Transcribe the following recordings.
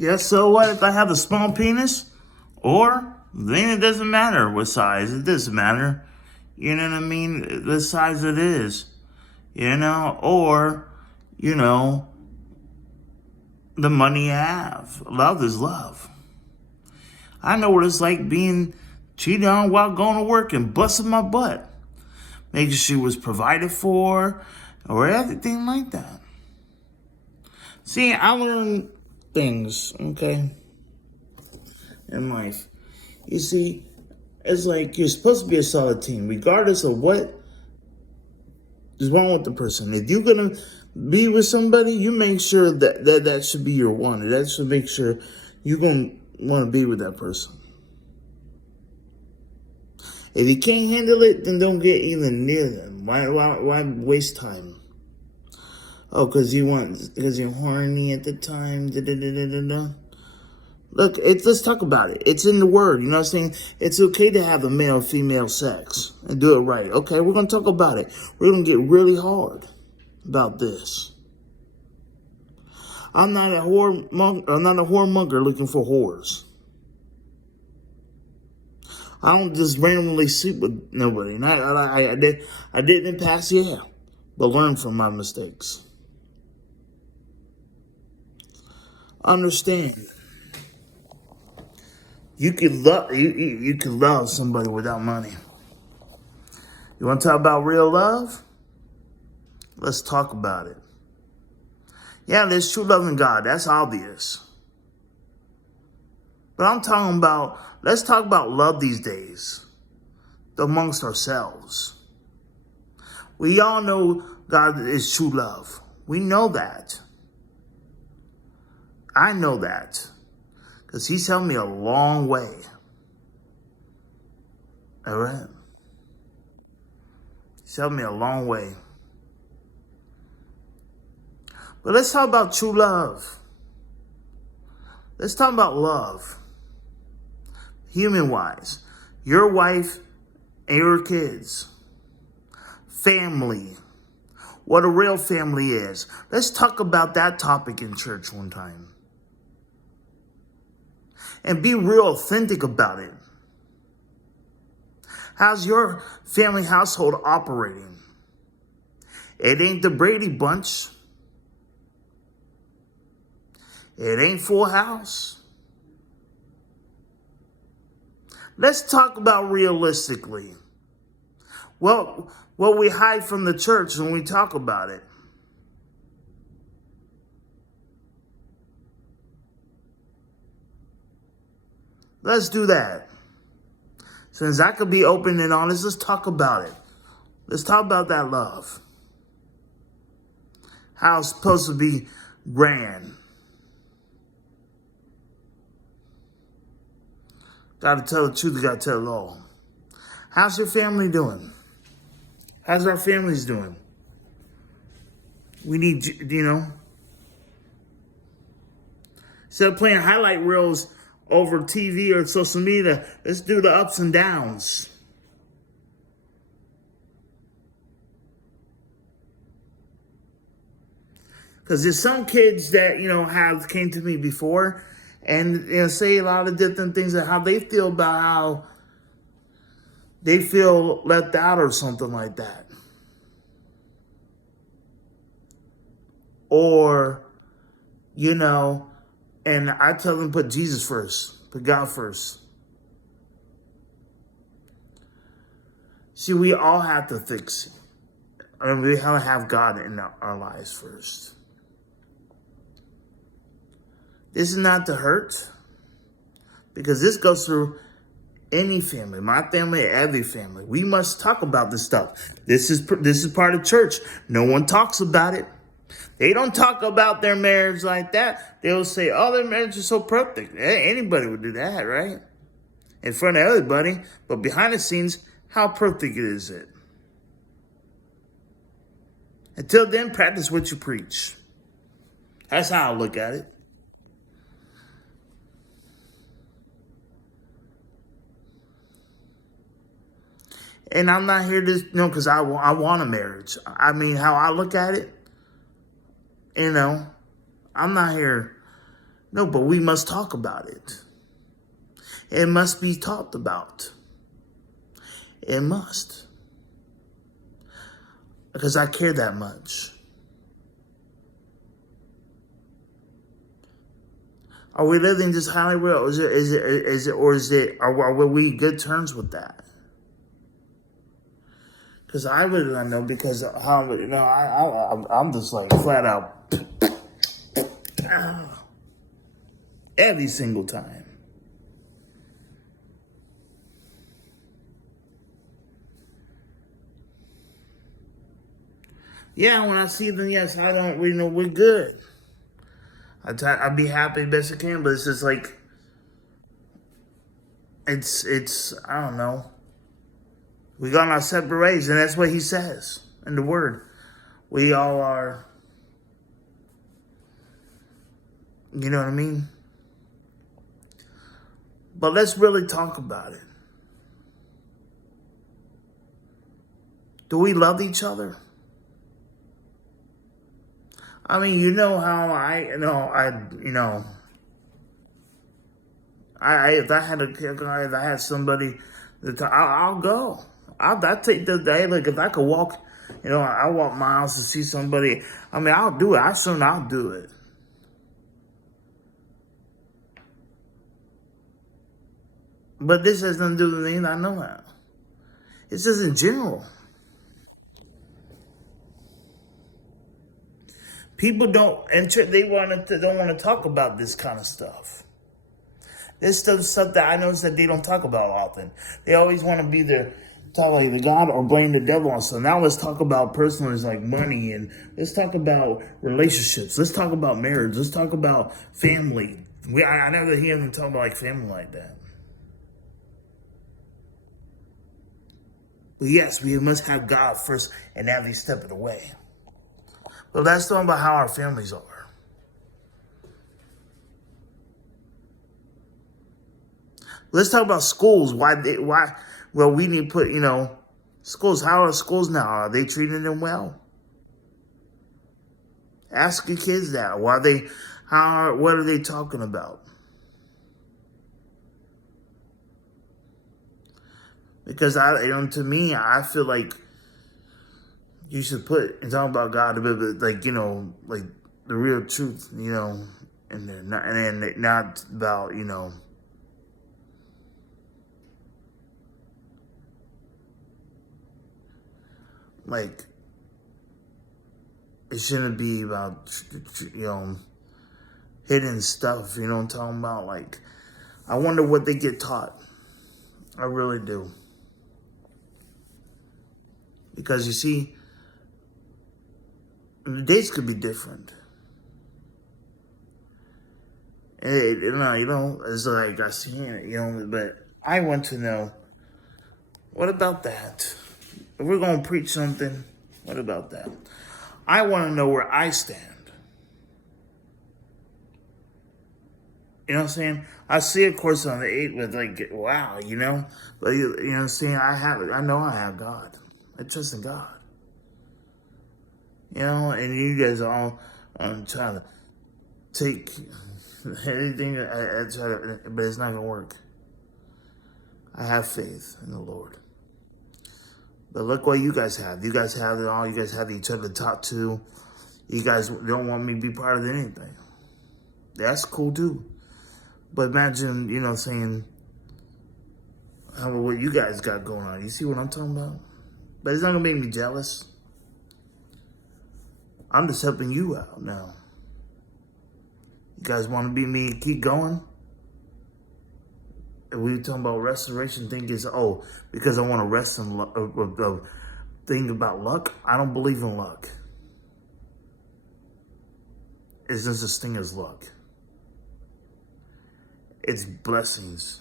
Yeah, so what if I have a small penis? Or then it doesn't matter what size. It doesn't matter. You know what I mean? The size it is. Or, you know, the money you have. Love is love. I know what it's like being cheated on while going to work and busting my butt. Making sure it was provided for or everything like that. See, I learned things, okay, in life. You see, it's like you're supposed to be a solid team, regardless of what is wrong with the person. If you're gonna be with somebody, you make sure that should be your one. That should make sure you're gonna want to be with that person. If you can't handle it, then don't get even near them. Why waste time? Oh, because you're horny at the time. Look, let's talk about it. It's in the word. You know what I'm saying? It's okay to have a male-female sex and do it right. Okay, we're going to talk about it. We're going to get really hard about this. I'm not a whoremonger looking for whores. I don't just randomly sleep with nobody. And I did in the past, yeah, but learn from my mistakes. Understand. You can love somebody without money. You want to talk about real love? Let's talk about it. Yeah, there's true love in God. That's obvious. But let's talk about love these days amongst ourselves. We all know God is true love. We know that. I know that. Because he's helped me a long way. All right? He's helped me a long way. But let's talk about true love. Let's talk about love. Human-wise. Your wife and your kids. Family. What a real family is. Let's talk about that topic in church one time. And be real authentic about it. How's your family household operating? It ain't the Brady Bunch. It ain't Full House. Let's talk about realistically. Well, what we hide from the church when we talk about it. Let's do that. Since I could be open and honest, let's talk about it. Let's talk about that love. How it's supposed to be grand. Gotta tell the truth, you gotta tell it all. How's your family doing? How's our families doing? We need, instead of playing highlight reels over TV or social media, let's do the ups and downs. Because there's some kids that, have came to me before and say a lot of different things and how they feel about how they feel left out or something like that. Or, and I tell them put Jesus first, put God first. See, we all have to fix, we have to have God in our lives first. This is not to hurt, because this goes through any family, my family, every family. We must talk about this stuff. This is part of church. No one talks about it. They don't talk about their marriage like that. They'll say, oh, their marriage is so perfect. Anybody would do that, right? In front of everybody. But behind the scenes, how perfect is it? Until then, practice what you preach. That's how I look at it. And I'm not here to, because I want a marriage. I mean, how I look at it, I'm not here No, but we must talk about it. It must be talked about. It must. Because I care that much. Are we living this Hollywood, or are we good terms with that? Because I really don't know, because how, I'm just like flat out every single time. Yeah, when I see them, yes, we're good. I'd be happy best I can, but it's just like, I don't know. We got our separate ways, and that's what he says in the word. We all are, you know what I mean? But let's really talk about it. Do we love each other? I mean, you know how if I had somebody, I'll go. I'll take the day. Like, if I could walk, I walk miles to see somebody. I mean, I'll do it. I'll do it. But this has nothing to do with anything I know now. It's just in general. People don't want to talk about this kind of stuff. This stuff that I notice that they don't talk about often. They always want to be there, talk like the God or blame the devil on something. Now let's talk about personal things like money, and let's talk about relationships. Let's talk about marriage. Let's talk about family. I never hear them talk about like family like that. But yes, we must have God first and every step of the way. But let's talk about how our families are. Let's talk about schools. Well, we need to put, schools. How are schools now? Are they treating them well? Ask your kids that. What are they talking about? Because to me, I feel like you should put and talk about God a bit, like like the real truth, and not about like it shouldn't be about hidden stuff. You know what I'm talking about? Like, I wonder what they get taught. I really do. Because you see, the dates could be different. It's like I see it, but I want to know, what about that? If we're going to preach something, what about that? I want to know where I stand. You know what I'm saying? I see, of course, on the 8 with like, wow, but you know what I'm saying? I know I have God. I trust in God. And you guys are all trying to take anything, but it's not going to work. I have faith in the Lord. But look what you guys have. You guys have it all. You guys have each other to talk to. You guys don't want me to be part of anything. That's cool too. But imagine, saying what you guys got going on. You see what I'm talking about? But it's not going to make me jealous. I'm just helping you out now. You guys want to be me, keep going? And we talking about restoration, think is, because I want to rest in luck, think about luck. I don't believe in luck. It's just this thing as luck. It's blessings.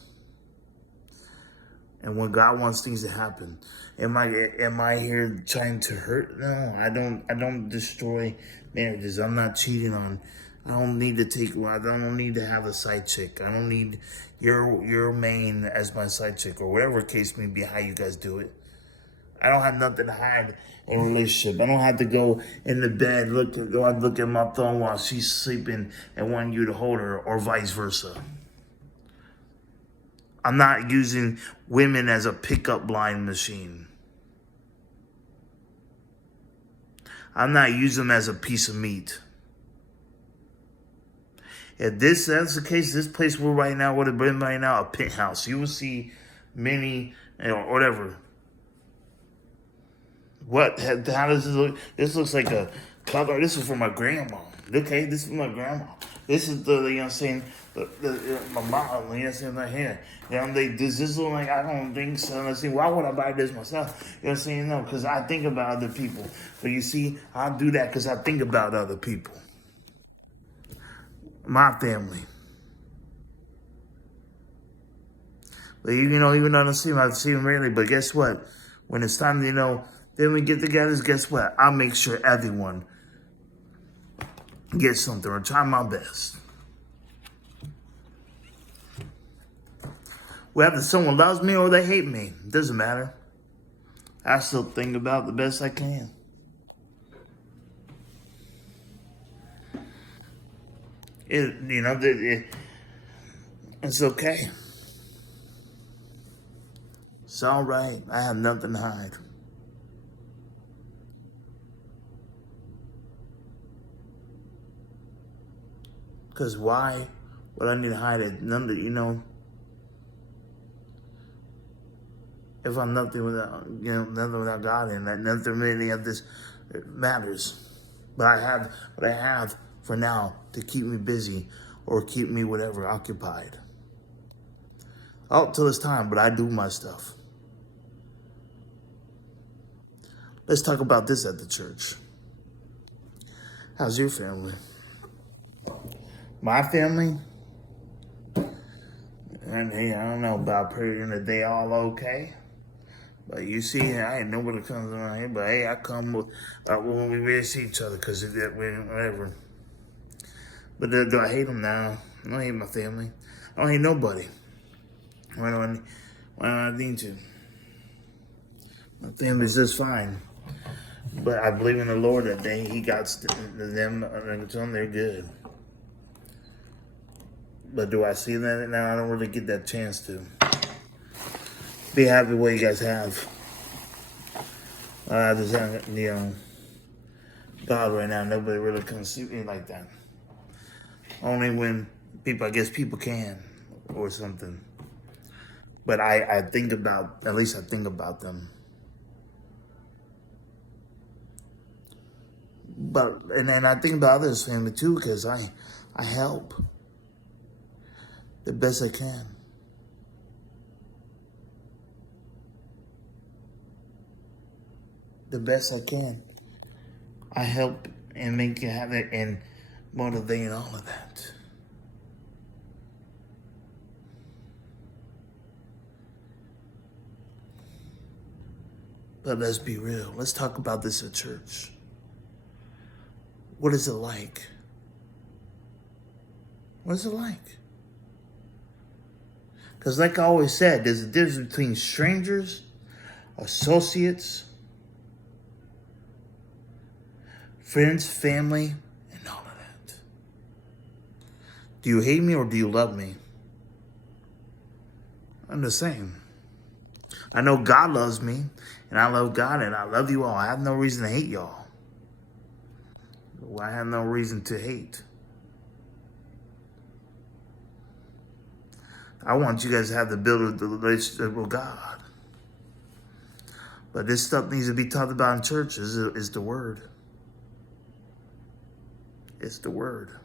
And when God wants things to happen, am I here trying to hurt? No, I don't destroy marriages. I'm not cheating on. I don't need to have a side chick. I don't need your main as my side chick, or whatever case may be, how you guys do it. I don't have nothing to hide in a relationship. I don't have to go in the bed, look at my phone while she's sleeping and want you to hold her, or vice versa. I'm not using women as a pickup line machine. I'm not using them as a piece of meat. If that's the case, this place we're right now would have been right now a penthouse. You will see many, whatever. What? How does this look? This looks like a color. This is for my grandma. Okay, this is for my grandma. This is the, you know what I'm saying, my mom, you know what I'm saying, right here. You know, does this look like, I don't think so. Let's see, why would I buy this myself? You know what I'm saying? No, because I think about other people. But you see, I do that because I think about other people. My family. But even though I see them rarely, but guess what? When it's time to, then we get together, guess what? I'll make sure everyone gets something or try my best. Whether someone loves me or they hate me, it doesn't matter. I still think about the best I can. It's okay. It's all right. I have nothing to hide. Because why would I need to hide it? If I'm nothing without God, and that nothing really of this matters. But I have for now to keep me busy or keep me whatever occupied. Till it's time, but I do my stuff. Let's talk about this at the church. How's your family? My family? And hey, I don't know about praying that they all okay. But you see, I ain't nobody comes around here. But hey, I come when we really see each other, because whatever. But do I hate them now? I don't hate my family. I don't hate nobody. Why do I need to? My family's just fine. But I believe in the Lord that He got them until they're good. But do I see that now? I don't really get that chance to. Be happy what you guys have. I just have, God right now, nobody really can see me like that. Only when I guess people can, or something. But at least I think about them. And I think about others' family too, because I help the best I can. The best I can. I help and make you have it and motivate all of that. But let's be real. Let's talk about this at church. What is it like? What is it like? Because like I always said, there's a difference between strangers, associates, friends, family, and all of that. Do you hate me or do you love me? I'm the same. I know God loves me, and I love God, and I love you all. I have no reason to hate y'all. I have no reason to hate. I want you guys to have the relationship with God. But this stuff needs to be talked about in church is the word. It's the word.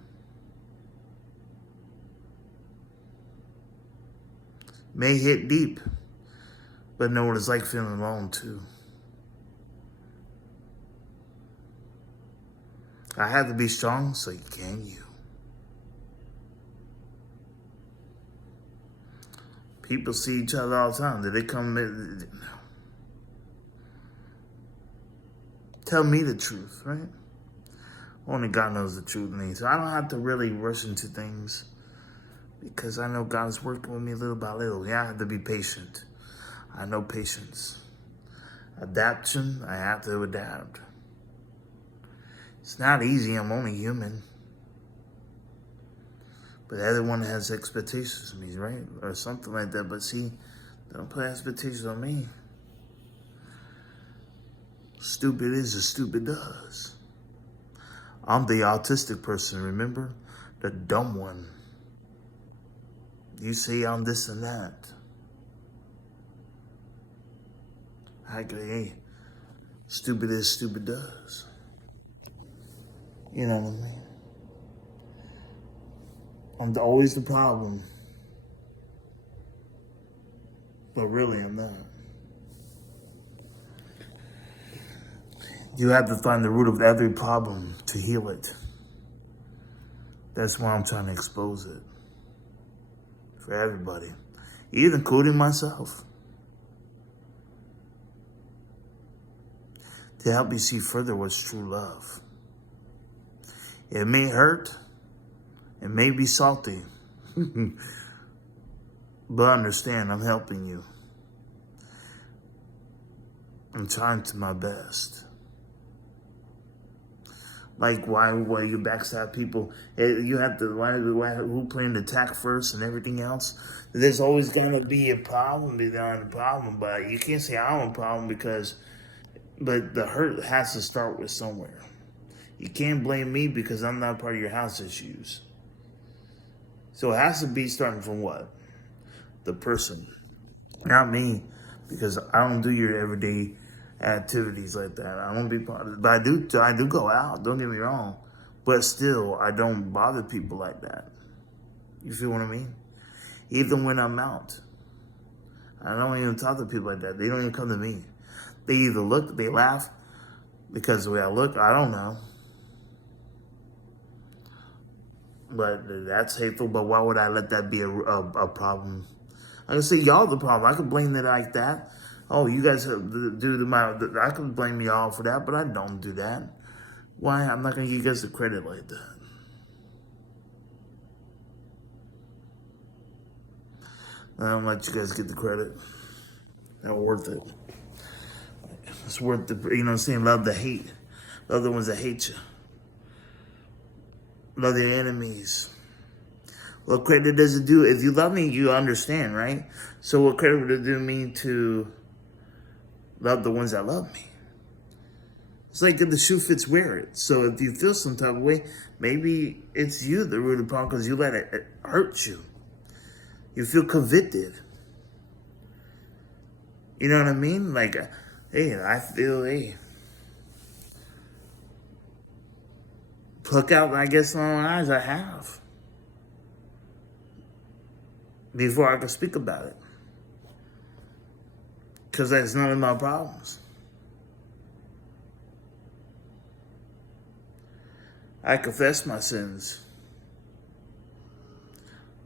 May hit deep, but know what it's like feeling alone too. I have to be strong, so can you. People see each other all the time. Did they come? No. Tell me the truth, right? Only God knows the truth in me. So I don't have to really rush into things, because I know God is working with me little by little. Yeah, I have to be patient. I know patience. Adaptation, I have to adapt. It's not easy, I'm only human. But everyone has expectations of me, right? Or something like that. But see, they don't put expectations on me. Stupid is as stupid does. I'm the autistic person, remember? The dumb one. You say I'm this and that. I go, hey, stupid is stupid does. You know what I mean? I'm always the problem. But really, I'm not. You have to find the root of every problem to heal it. That's why I'm trying to expose it. For everybody. Even including myself. To help you see further what's true love. It may hurt. It may be salty. But understand, I'm helping you. I'm trying to my best. Like, why you backstab people? You have to, who planned the attack first and everything else? There's always going to be a problem behind the problem, but you can't say I'm a problem but the hurt has to start with somewhere. You can't blame me because I'm not part of your house issues. So it has to be starting from what? The person. Not me, because I don't do your everyday activities like that. I don't be part of it. But I do go out, don't get me wrong. But still, I don't bother people like that. You feel what I mean? Even when I'm out. I don't even talk to people like that. They don't even come to me. They either look, they laugh, because the way I look, I don't know. But that's hateful, but why would I let that be a problem? I can say y'all the problem. I could blame it like that. Oh, you guys I could blame y'all for that, but I don't do that. Why? I'm not going to give you guys the credit like that. I don't let you guys get the credit. They're worth it. It's worth the, you know what I'm saying? Love the hate. Love the ones that hate you. Love your enemies. What credit does it do? If you love me, you understand, right? So what credit would it do me to love the ones that love me? It's like if the shoe fits, wear it. So if you feel some type of way, maybe it's you the root of the problem because you let it hurt you. You feel convicted. You know what I mean? Like, hey, I feel, hey, pluck out, I guess, long eyes I have. Before I can speak about it. Because that's none of my problems. I confess my sins.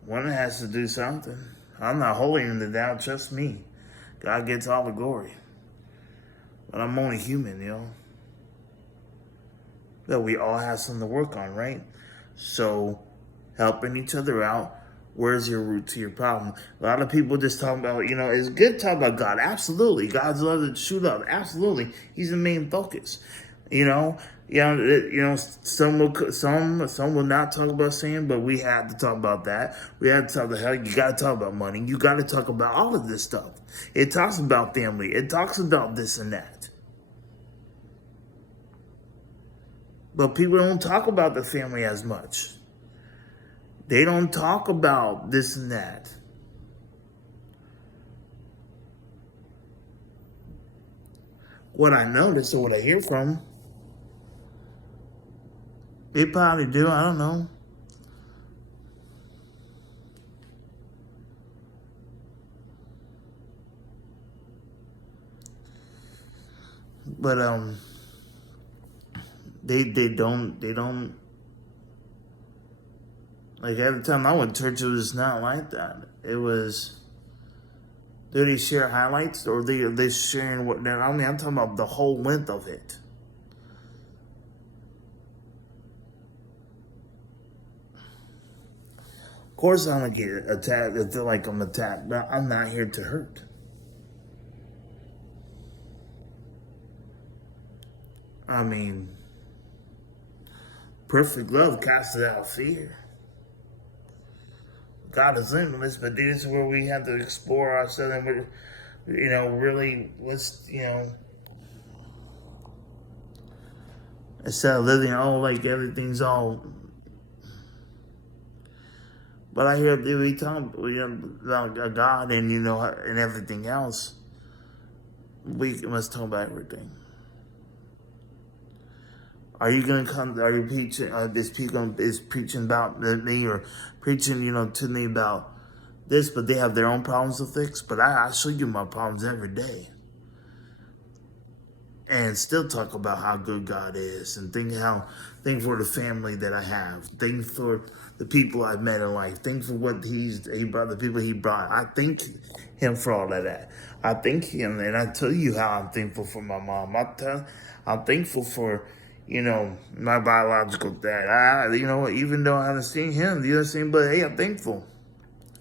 One has to do something. I'm not holding it down, trust me. God gets all the glory. But I'm only human, you know. That we all have something to work on, right? So, helping each other out. Where's your root to your problem? A lot of people just talk about, you know, it's good to talk about God. Absolutely. God's love to shoot up. Absolutely. He's the main focus. You know, some will not talk about sin, but we have to talk about that. We have to talk about hell. You got to talk about money. You got to talk about all of this stuff. It talks about family. It talks about this and that. But people don't talk about the family as much. They don't talk about this and that. What I notice or what I hear from, they probably do, I don't know. But they don't like every time I went to church, it was not like that. It was, do they share highlights or they sharing what? I mean, I'm talking about the whole length of it. Of course, I'm gonna get attacked. I feel like I'm attacked, but I'm not here to hurt. I mean, perfect love casts out fear. God is limitless, but this is where we have to explore ourselves and, really, instead of living all like everything's all. But I hear we talk about God and, and everything else. We must talk about everything. Are you gonna come? Are you preaching? Is preaching about me or preaching, to me about this? But they have their own problems to fix. But I show you my problems every day, and still talk about how good God is, and think for the family that I have, think for the people I've met in life, think for what he brought, the people he brought. I thank him for all of that. I thank him, and I tell you how I'm thankful for my mom. I'm thankful for, my biological dad. Even though I haven't seen him, but hey, I'm thankful.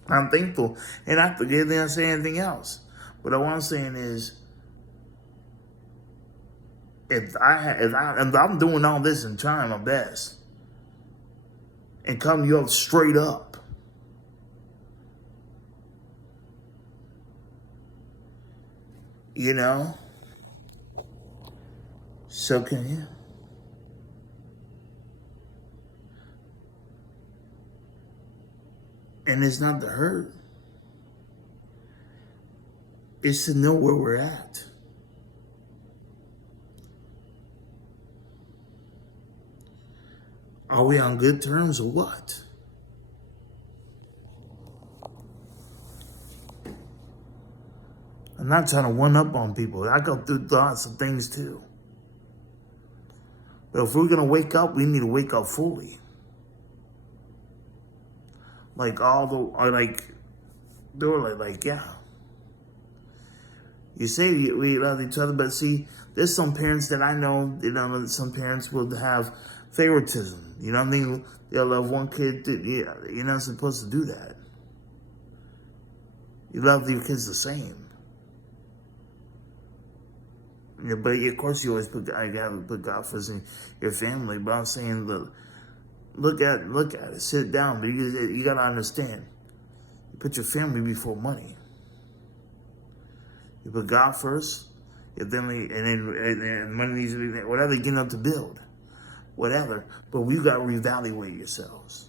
I'm thankful, and I forget them say anything else. But what I'm saying is, if I'm doing all this and trying my best and come you up straight up, so can you. And it's not to hurt. It's to know where we're at. Are we on good terms or what? I'm not trying to one up on people. I go through lots of things too. But if we're going to wake up, we need to wake up fully. Yeah. You say we love each other, but see, there's some parents that I know, some parents will have favoritism. You know what I mean? They'll love one kid. You're not supposed to do that. You love your kids the same. Yeah, but of course you always gotta put God first in your family. But I'm saying, look at it. Sit down. But you gotta understand. You put your family before money. You put God first, your family, and money needs to be whatever you get up to build, whatever. But we got to reevaluate yourselves.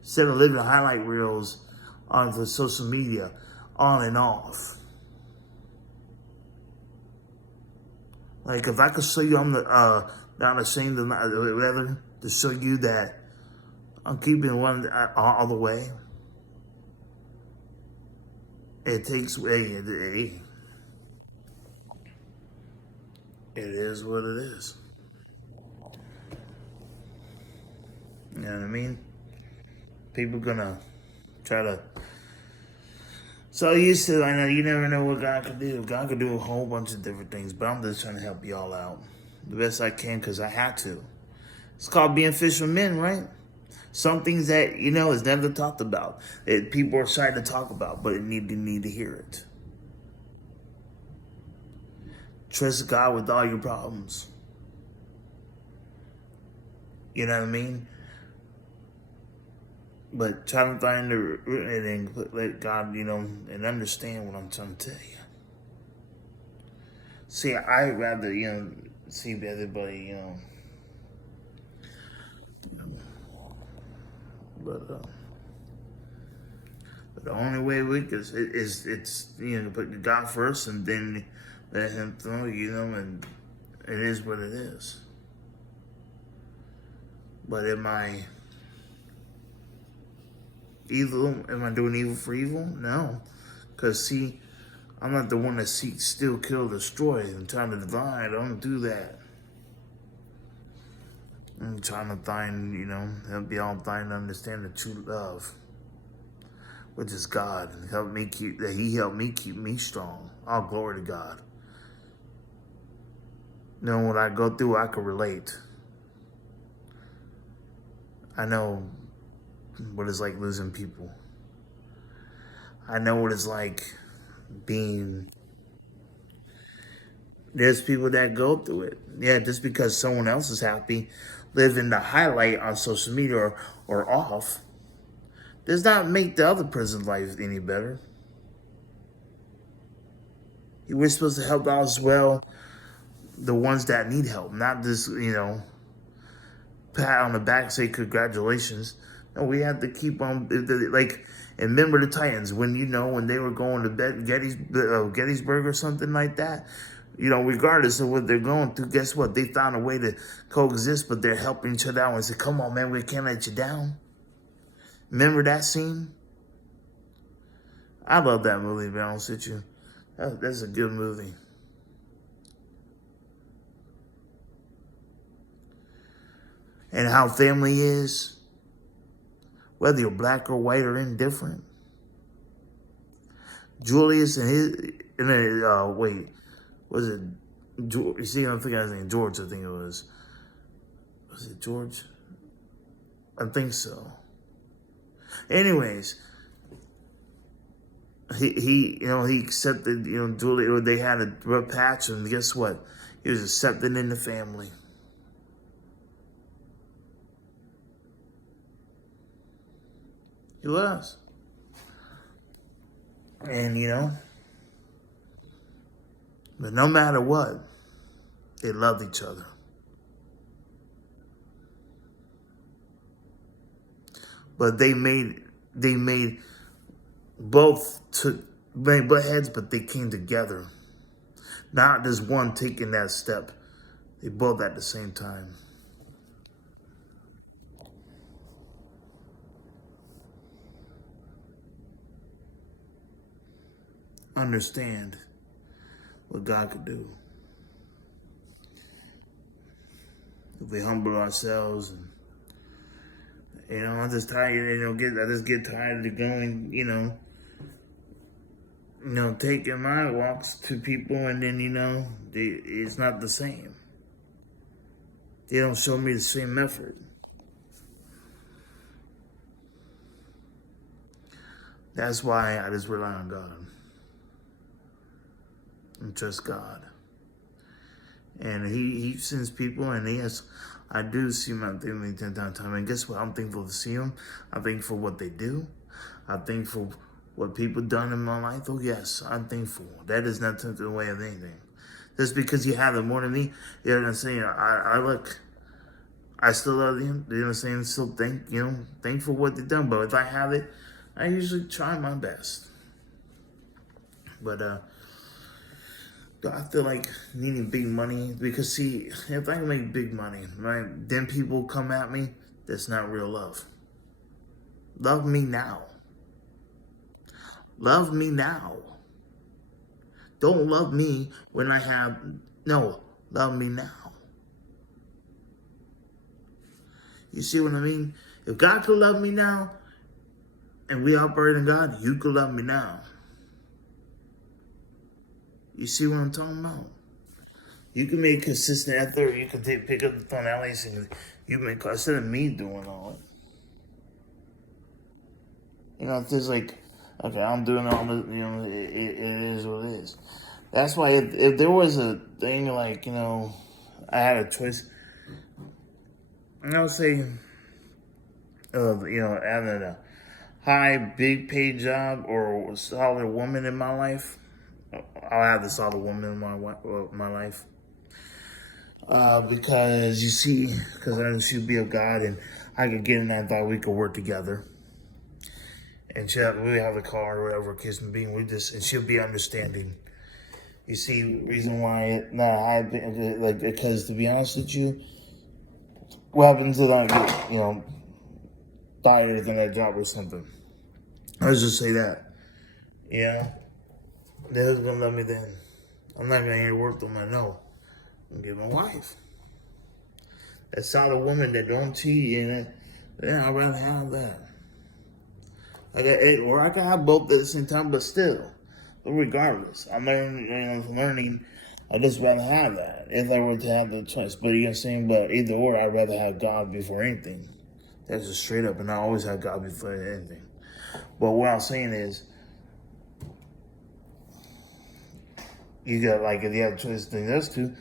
Instead of living highlight reels on the social media, on and off. Like if I could show you, I'm not ashamed of whatever to show you that I'm keeping one all the way. It takes it is what it is. You know what I mean? People gonna try to. So I know you never know what God could do. God could do a whole bunch of different things, but I'm just trying to help y'all out the best I can because I had to. It's called being fishermen, right? Some things that is never talked about, that people are shy to talk about, but need to hear it. Trust God with all your problems. You know what I mean? But try to find the root and let God, and understand what I'm trying to tell you. See, I'd rather, see everybody, but the only way we can is it's put God first and then let Him throw and it is what it is. But am I evil? Am I doing evil for evil? No, because see, I'm not the one that seeks, steal, kill, destroy, and trying to divide. I don't do that. I'm trying to find, help y'all find and understand the true love, which is God, and He helped me keep me strong. All glory to God. Knowing what I go through, I can relate. I know what it's like losing people. I know what it's like being, there's people that go through it. Yeah, just because someone else is happy, living the highlight on social media or off, does not make the other person's life any better. We're supposed to help out as well the ones that need help, not just, pat on the back, say congratulations. No, we have to keep on, like, and remember the Titans when when they were going to Gettysburg or something like that. Regardless of what they're going through, guess what? They found a way to coexist, but they're helping each other out and say, "Come on, man, we can't let you down." Remember that scene? I love that movie, to be honest with you. That's a good movie. And how family is, whether you're black or white or indifferent. Julius and wait, was it George? You see, I'm thinking his name George. I think it was. Was it George? I think so. Anyways, he accepted Julia, or they had a rough patch, and guess what? He was accepted in the family. He was. And but no matter what, they loved each other. But they made both made butt heads, but they came together. Not just one taking that step. They both at the same time. Understand what God could do if we humble ourselves. And I'm just tired. I just get tired of going. Taking my walks to people, and then it's not the same. They don't show me the same effort. That's why I just rely on God and trust God. And He sends people, and I do see my family 10 times a time. And guess what? I'm thankful to see them. I'm thankful for what they do. I'm thankful what people done in my life. Oh yes, I'm thankful. That is not taken away of anything. Just because you have it more than me, you know what I'm saying? I still love them. You know what I'm saying? Still thank for what they've done. But if I have it, I usually try my best. But I feel like needing big money because see, if I can make big money, right, then people come at me. That's not real love. Love me now. Love me now. Don't love me when I have no. Love me now. You see what I mean? If God could love me now, and we operate in God, you could love me now. You see what I'm talking about? You can make consistent effort. You can pick up the phone, Alex, and you make instead of me doing all it. If there's like, okay, I'm doing all the, it is what it is. That's why if there was a thing like, I had a choice, I would say, having a high, big paid job or a solid woman in my life, I'll have the solid woman in my life. Because you see, because I know she'd be of God, and I could get in that thought we could work together. And we have a car or whatever, case may be, and she'll be understanding. You see, reason why, because to be honest with you, what happens if I get, fired in that job or something? Let's just say that. The husband gonna love me then. I'm not gonna hear work on my no. I'm gonna give my wife. That solid woman that don't cheat, then I'd rather have that. Or I can have both at the same time, but still. But regardless, I'm learning. I just rather have that if I were to have the choice. But you know what I'm saying? But either or, I'd rather have God before anything. That's just straight up, and I always have God before anything. But what I'm saying is, You got like if you have a choice between those two,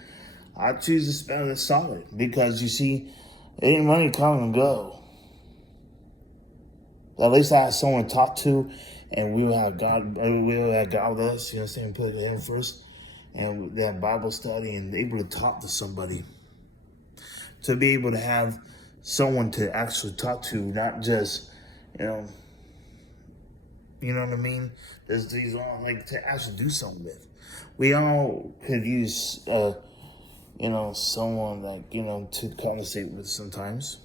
I choose to spend it solid because you see, any money come and go. At least I have someone to talk to, and we will have God. We will have God with us. You know what I'm saying? Put it in first, and that Bible study, and able to talk to somebody, to be able to have someone to actually talk to, not just, you know, you know what I mean. There's these all like to actually do something with. We all could use, you know, someone like to conversate with sometimes.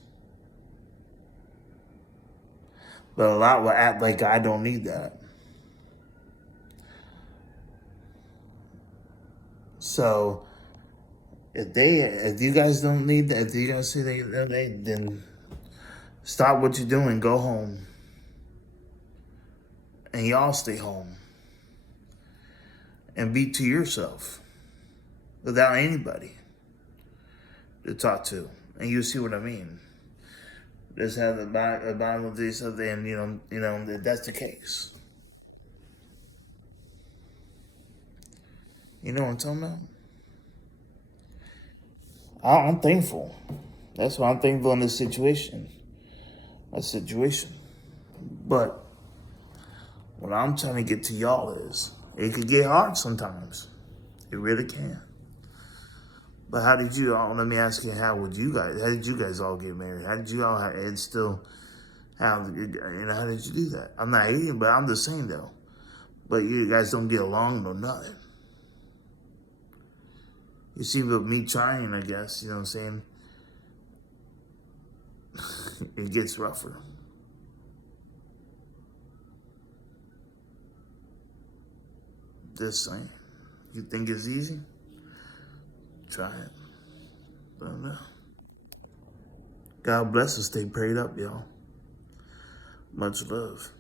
But a lot will act like I don't need that. So if you guys don't need that, if you guys say they then stop what you're doing, go home, and y'all stay home and be to yourself without anybody to talk to, and you see what I mean. Just have the Bible do something, and that's the case. You know what I'm talking about? I'm thankful. That's why I'm thankful in this situation. A situation. But what I'm trying to get to y'all is it could get hard sometimes. It really can. But how did you all? Let me ask you, how did you guys all get married? How did you all and still have? How did you do that? I'm not hating, but I'm just saying though. But you guys don't get along or nothing. You see, with me trying, I guess, you know what I'm saying? It gets rougher. Just saying. You think it's easy? Try it. Don't know. God bless us. Stay prayed up, y'all. Much love.